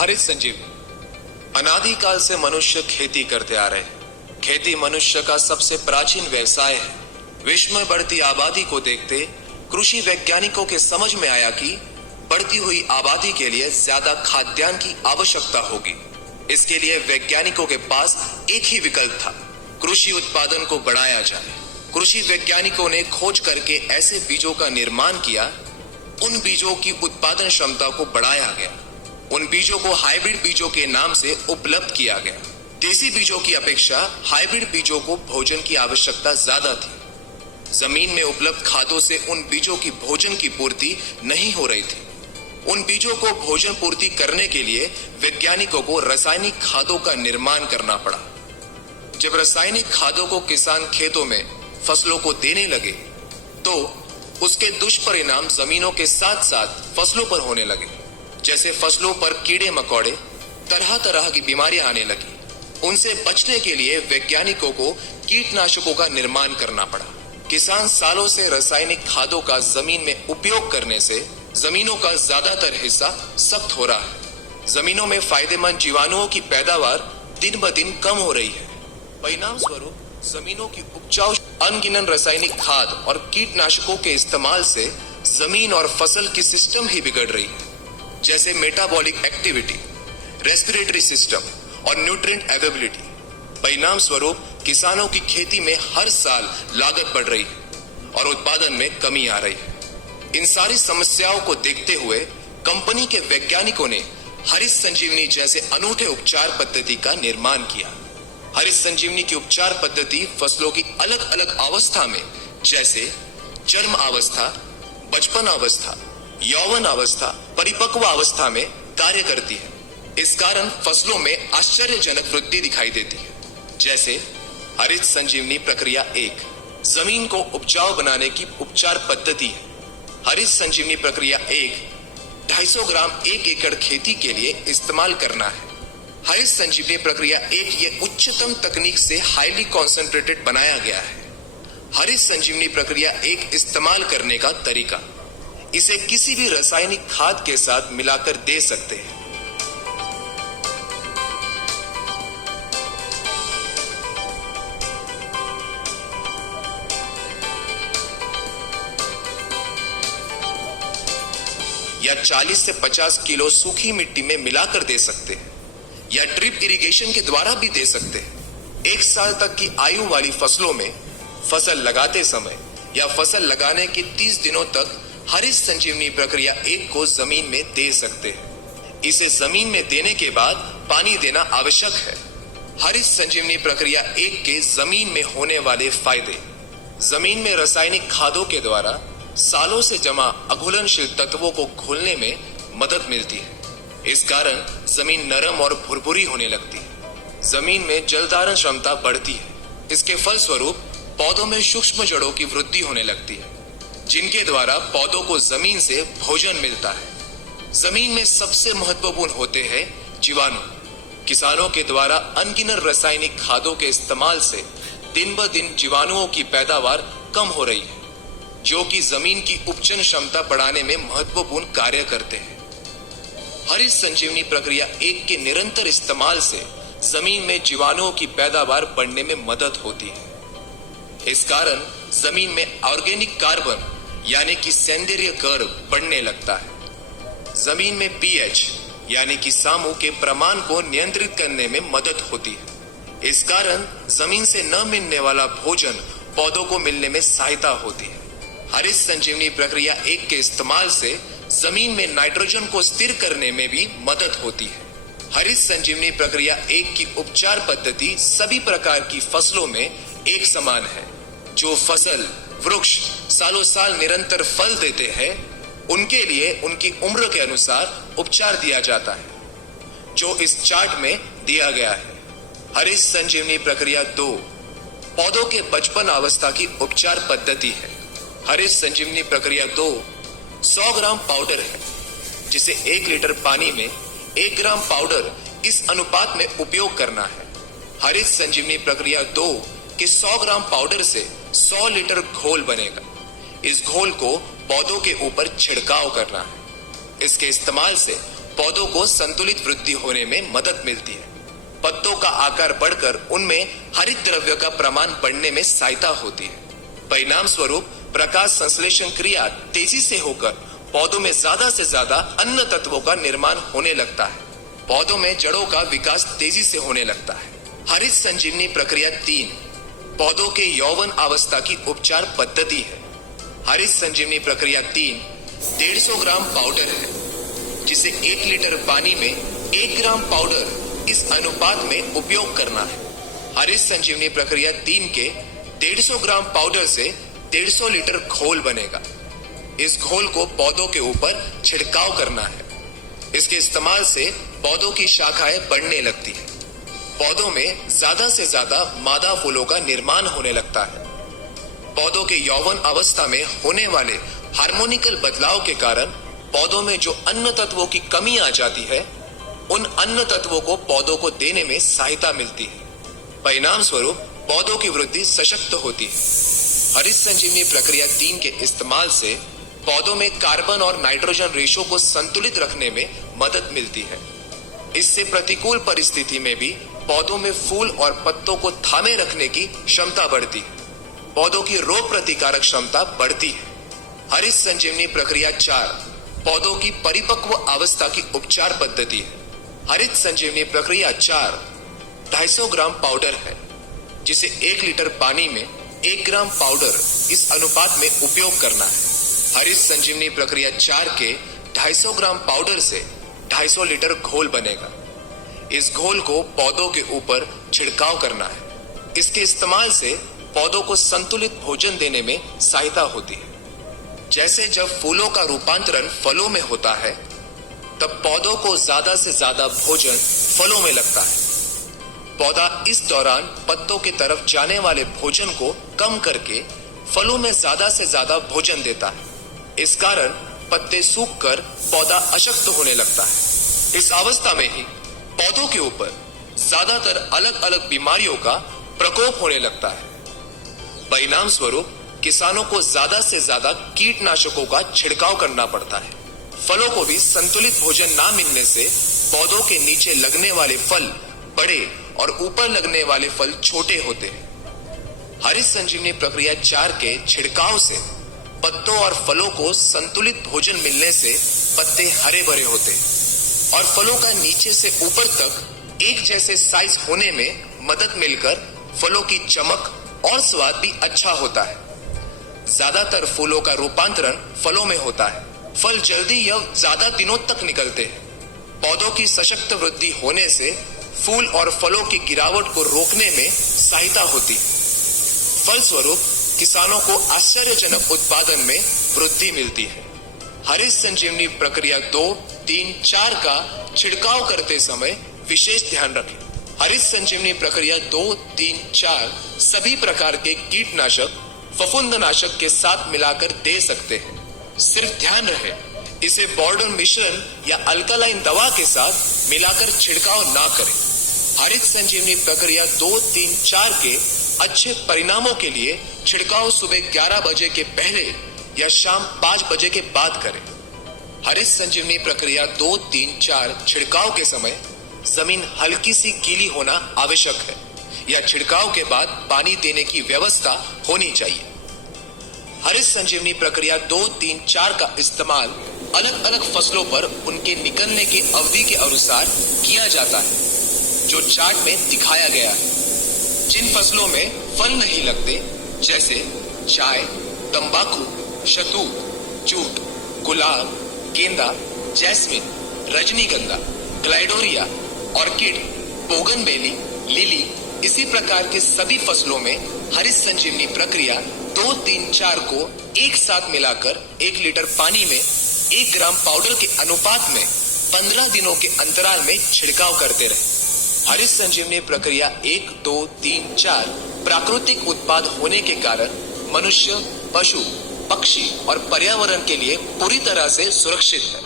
हरित संजीवनी। अनादिकाल से मनुष्य खेती करते आ रहे हैं। खेती मनुष्य का सबसे प्राचीन व्यवसाय है। विश्व में बढ़ती आबादी को देखते कृषि वैज्ञानिकों के समझ में आया कि बढ़ती हुई आबादी के लिए ज्यादा खाद्यान्न की आवश्यकता होगी। इसके लिए वैज्ञानिकों के पास एक ही विकल्प था, कृषि उत्पादन को बढ़ाया जाए। कृषि वैज्ञानिकों ने खोज करके ऐसे बीजों का निर्माण किया, उन बीजों की उत्पादन क्षमता को बढ़ाया गया। उन बीजों को हाइब्रिड बीजों के नाम से उपलब्ध किया गया। देसी बीजों की अपेक्षा हाइब्रिड बीजों को भोजन की आवश्यकता ज्यादा थी। जमीन में उपलब्ध खादों से उन बीजों की भोजन की पूर्ति नहीं हो रही थी। उन बीजों को भोजन पूर्ति करने के लिए वैज्ञानिकों को रासायनिक खादों का निर्माण करना पड़ा। जब रासायनिक खादों को किसान खेतों में फसलों को देने लगे तो उसके दुष्परिणाम जमीनों के साथ साथ फसलों पर होने लगे। जैसे फसलों पर कीड़े मकोड़े, तरह तरह की बीमारियां आने लगी। उनसे बचने के लिए वैज्ञानिकों को कीटनाशकों का निर्माण करना पड़ा। किसान सालों से रासायनिक खादों का जमीन में उपयोग करने से जमीनों का ज्यादातर हिस्सा सख्त हो रहा है। जमीनों में फायदेमंद जीवाणुओं की पैदावार दिन ब दिन कम हो रही है। परिणाम स्वरूप जमीनों की उपजाऊ अनगिनत रासायनिक खाद और कीटनाशकों के इस्तेमाल से जमीन और फसल की सिस्टम ही बिगड़ रही है, जैसे मेटाबॉलिक एक्टिविटी, रेस्पिरेटरी सिस्टम और न्यूट्रिएंट अवेलेबिलिटी। परिणाम स्वरूप किसानों की खेती में हर साल लागत बढ़ रही है और उत्पादन में कमी आ रही है। इन सारी समस्याओं को देखते हुए कंपनी के वैज्ञानिकों ने हरित संजीवनी जैसे अनूठे उपचार पद्धति का निर्माण किया। हरित संजीवनी की उपचार पद्धति फसलों की अलग अलग अवस्था में, जैसे जन्म अवस्था, बचपन अवस्था, यौवन अवस्था, परिपक्व अवस्था में कार्य करती है। इस कारण फसलों में आश्चर्यजनक वृद्धि दिखाई देती है। जैसे हरित संजीवनी प्रक्रिया 1 जमीन को उपजाऊ बनाने की उपचार पद्धति है। हरित संजीवनी प्रक्रिया 1 250 ग्राम 1 एकड़ खेती के लिए इस्तेमाल करना है। हरित संजीवनी प्रक्रिया 1 ये उच्चतम तकनीक से हाईली कॉन्सेंट्रेटेड बनाया गया है। हरित संजीवनी प्रक्रिया 1 इस्तेमाल करने का तरीका, इसे किसी भी रासायनिक खाद के साथ मिलाकर दे सकते हैं। या 40 से 50 किलो सूखी मिट्टी में मिलाकर दे सकते हैं, या ड्रिप इरिगेशन के द्वारा भी दे सकते हैं। 1 साल तक की आयु वाली फसलों में फसल लगाते समय या फसल लगाने के 30 दिनों तक हरित संजीवनी प्रक्रिया 1 को जमीन में दे सकते हैं। इसे जमीन में देने के बाद पानी देना आवश्यक है। हरित संजीवनी प्रक्रिया 1 के जमीन में होने वाले फायदे, जमीन में रासायनिक खादों के द्वारा सालों से जमा अघुलनशील तत्वों को घोलने में मदद मिलती है। इस कारण जमीन नरम और भुरभुरी होने लगती है। जमीन में जल धारण क्षमता बढ़ती है। इसके फलस्वरूप पौधों में सूक्ष्म जड़ों की वृद्धि होने लगती है, जिनके द्वारा पौधों को जमीन से भोजन मिलता है। जमीन में सबसे महत्वपूर्ण होते हैं जीवाणु। किसानों के द्वारा अनगिनत रासायनिक खादों के इस्तेमाल से दिन ब दिन जीवाणुओं की पैदावार कम हो रही है, जो कि जमीन की उपजन क्षमता बढ़ाने में महत्वपूर्ण कार्य करते हैं। हरित संजीवनी प्रक्रिया 1 के निरंतर इस्तेमाल से जमीन में जीवाणुओं की पैदावार बढ़ने में मदद होती है। इस कारण जमीन में ऑर्गेनिक कार्बन यानी कि सेंद्रीय कण बढ़ने लगता है। जमीन में पीएच यानी कि सामू के प्रमाण को नियंत्रित करने में मदद होती है। इस कारण जमीन से न मिलने वाला भोजन पौधों को मिलने में सहायता होती है। हरित संजीवनी प्रक्रिया 1 के इस्तेमाल से जमीन में नाइट्रोजन को स्थिर करने में भी मदद होती है। हरित संजीवनी प्रक्रिया 1 की उपचार पद्धति सभी प्रकार की फसलों में एक समान है। जो फसल वृक्ष सालों साल निरंतर फल देते हैं, उनके लिए उनकी उम्र के अनुसार उपचार दिया जाता है, जो इस चार्ट में दिया गया है। हरित संजीवनी प्रक्रिया 2 पौधों के बचपन अवस्था की उपचार पद्धति है। हरित संजीवनी प्रक्रिया 2 100 ग्राम पाउडर है, जिसे 1 लीटर पानी में 1 ग्राम पाउडर इस अनुपात में उपयोग करना है। हरित संजीवनी प्रक्रिया 2 के 100 ग्राम पाउडर से 100 लीटर घोल बनेगा। इस घोल को पौधों के ऊपर छिड़काव करना है। इसके इस्तेमाल से पौधों को संतुलित वृद्धि होने में मदद मिलती है। पत्तों का आकार बढ़कर उनमें हरित द्रव्य का प्रमाण बढ़ने में सहायता होती है। परिणाम स्वरूप प्रकाश संश्लेषण क्रिया तेजी से होकर पौधों में ज्यादा से ज्यादा अन्य तत्वों का निर्माण होने लगता है। पौधों में जड़ों का विकास तेजी से होने लगता है। हरित संजीवनी प्रक्रिया 3 पौधों के यौवन अवस्था की उपचार पद्धति है। हरित संजीवनी प्रक्रिया 3 150 ग्राम पाउडर है, जिसे 1 लीटर पानी में 1 ग्राम पाउडर इस अनुपात में उपयोग करना है। हरित संजीवनी प्रक्रिया 3 के 150 ग्राम पाउडर से 150 लीटर घोल बनेगा। इस घोल को पौधों के ऊपर छिड़काव करना है। इसके इस्तेमाल से पौधों की शाखाएं बढ़ने लगती है। पौधों में ज्यादा से ज्यादा मादा फूलों का निर्माण होने लगता है। पौधों के यौवन अवस्था में होने वाले हार्मोनिकल बदलाव के कारण पौधों में जो अन्य तत्वों की कमी आ जाती है, उन अन्य तत्वों को पौधों को देने में सहायता मिलती है। परिणाम स्वरूप पौधों की वृद्धि सशक्त होती है। हरित संजीवनी प्रक्रिया 3 के इस्तेमाल से पौधों में कार्बन और नाइट्रोजन रेशो को संतुलित रखने में मदद मिलती है। इससे प्रतिकूल परिस्थिति में भी पौधों में फूल और पत्तों को थामे रखने की क्षमता बढ़ती है। पौधों की रोग प्रतिकारक क्षमता बढ़ती है। हरित संजीवनी प्रक्रिया 4 पौधों की परिपक्व अवस्था की उपचार पद्धति है। हरित संजीवनी प्रक्रिया 4 250 ग्राम पाउडर है, जिसे 1 लीटर पानी में 1 ग्राम पाउडर इस अनुपात में उपयोग करना है। हरित संजीवनी प्रक्रिया 4 के 250 ग्राम पाउडर से 250 लीटर घोल बनेगा। इस घोल को पौधों के ऊपर छिड़काव करना है। इसके इस्तेमाल से पौधों को संतुलित भोजन देने में सहायता होती है। जैसे जब फूलों का रूपांतरण फलों में होता है, तब पौधों को ज्यादा से ज्यादा भोजन फलों में लगता है। पौधा इस दौरान पत्तों की तरफ जाने वाले भोजन को कम करके फलों में ज्यादा से ज्यादा भोजन देता है। इस कारण पत्ते सूखकर पौधा अशक्त होने लगता है। इस अवस्था में ही पौधों के ऊपर ज्यादातर अलग अलग बीमारियों का प्रकोप होने लगता है। परिणाम स्वरूप किसानों को ज्यादा से ज्यादा कीटनाशकों का छिड़काव करना पड़ता है। फलों को भी संतुलित भोजन ना मिलने से पौधों के नीचे लगने वाले फल बड़े और ऊपर लगने वाले फल छोटे होते हैं। हरित संजीवनी प्रक्रिया 4 के छिड़काव से पत्तों और फलों को संतुलित भोजन मिलने से पत्ते हरे भरे होते हैं और फलों का नीचे से ऊपर तक एक जैसे साइज होने में मदद मिलकर फलों की चमक और स्वाद भी अच्छा होता है। ज्यादातर फूलों का रूपांतरण फलों में होता है। फल जल्दी या ज्यादा दिनों तक निकलते हैं। पौधों की सशक्त वृद्धि होने से फूल और फलों की गिरावट को रोकने में सहायता होती है। फलस्वरूप किसानों को आश्चर्यजनक उत्पादन में वृद्धि मिलती है। हरित संजीवनी प्रक्रिया 2, 3, 4 का छिड़काव करते समय विशेष ध्यान रखें। हरित संजीवनी प्रक्रिया 2, 3, 4 सभी प्रकार के कीटनाशक फफूंदनाशक के साथ मिलाकर दे सकते हैं। सिर्फ ध्यान रहे, इसे बोर्डन मिश्रण या अल्कलाइन दवा के साथ मिलाकर छिड़काव ना करें। हरित संजीवनी प्रक्रिया 2, 3, 4 के अच्छे परिणामों के लिए छिड़काव सुबह 11 बजे के पहले या शाम 5 बजे के बाद करें। हरित संजीवनी प्रक्रिया 2, 3, 4 छिड़काव के समय जमीन हल्की सी गीली होना आवश्यक है या छिड़काव के बाद पानी देने की व्यवस्था होनी चाहिए। हरित संजीवनी प्रक्रिया 2, 3, 4 का इस्तेमाल अलग अलग फसलों पर उनके निकलने की अवधि के अनुसार किया जाता है, जो चार्ट में दिखाया गया है। जिन फसलों में फल नहीं लगते, जैसे चाय, तंबाकू, शहतूत, जूट, गुलाब, गेंदा, जैस्मिन, रजनीगंधा, ग्लाइडोरिया, ऑर्किड, बोगनवेली, लिली, इसी प्रकार के सभी फसलों में हरित संजीवनी प्रक्रिया 2, 3, 4 को एक साथ मिलाकर 1 लीटर पानी में 1 ग्राम पाउडर के अनुपात में 15 दिनों के अंतराल में छिड़काव करते रहे। हरित संजीवनी प्रक्रिया 1, 2, 3, 4 प्राकृतिक उत्पाद होने के कारण मनुष्य, पशु, पक्षी और पर्यावरण के लिए पूरी तरह से सुरक्षित है।